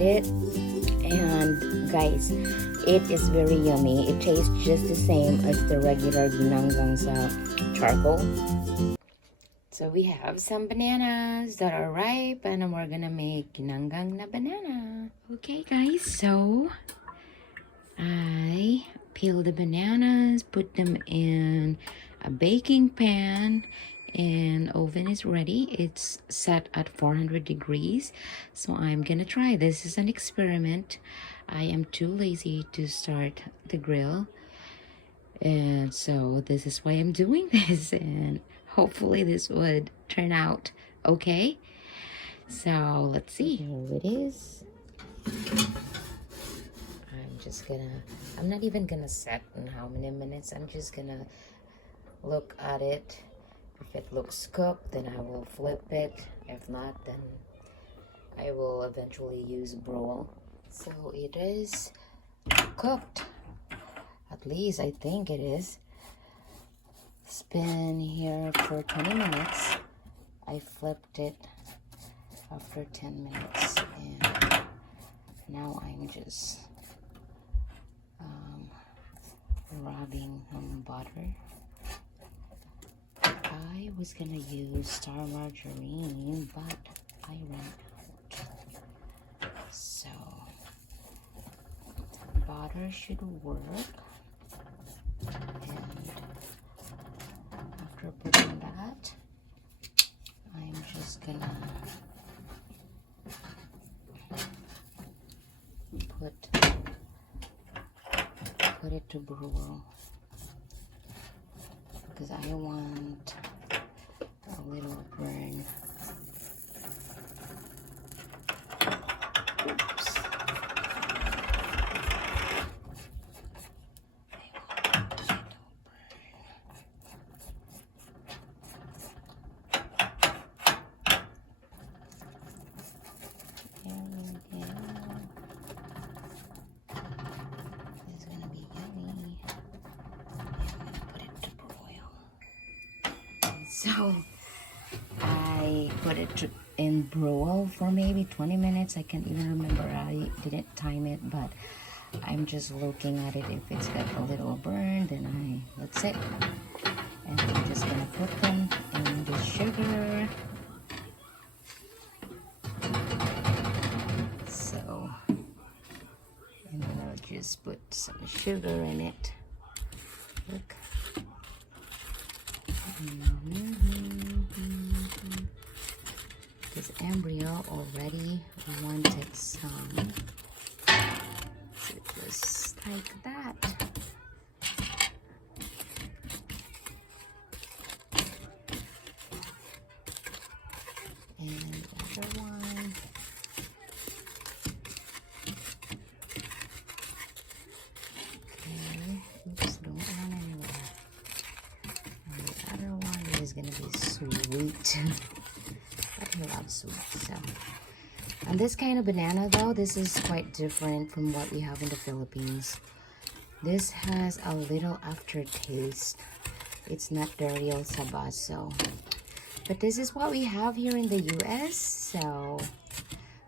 tried it, and guys, it is very yummy. It tastes just the same as the regular ginanggang sa charcoal. So we have some bananas that are ripe, and we're gonna make ginanggang na banana. Okay guys, so I peel the bananas, put them in a baking pan, and oven is ready. It's set at 400 degrees. So I'm gonna try. This is an experiment. I am too lazy to start the grill, and so this is why I'm doing this, and hopefully this would turn out okay. So let's see. Here it is. I'm not even gonna set in how many minutes. I'm just gonna look at it. If it looks cooked, then I will flip it. If not, then I will eventually use broil. So it is cooked. At least I think it is. It's been here for 20 minutes. I flipped it after 10 minutes, and now I'm just rubbing on butter. I was gonna use star margarine, but I ran out. So butter should work. And after putting that, I'm just gonna put it to broil, because I want a little burn. Oops. So I put it in broil for maybe 20 minutes. I can't even remember. I didn't time it, but I'm just looking at it. If it's got a little burn, then that's it. And I'm just gonna put them in the sugar. So, and then I'll just put some sugar in it. Look. This embryo already wanted some, so just like that. And the other one. Okay, oops, don't run anywhere. And the other one is gonna be sweet. I love sweet. So, and this kind of banana though, this is quite different from what we have in the Philippines. This has a little aftertaste. It's not the real saba, so, but this is what we have here in the US. So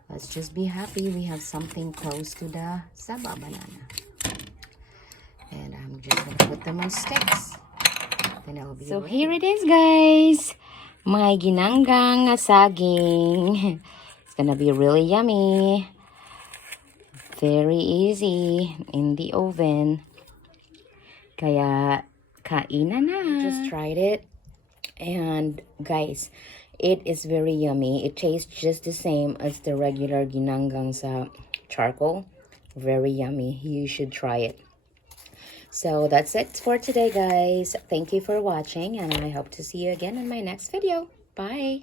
let's just be happy we have something close to the saba banana. And I'm just gonna put them on sticks. Then it'll be ready. Here it is, guys. My ginanggang saging. It's gonna be really yummy. Very easy in the oven. Kaya kainan na. I just tried it, and guys, it is very yummy. It tastes just the same as the regular ginanggang sa charcoal. Very yummy. You should try it. So that's it for today, guys. Thank you for watching, and I hope to see you again in my next video. Bye.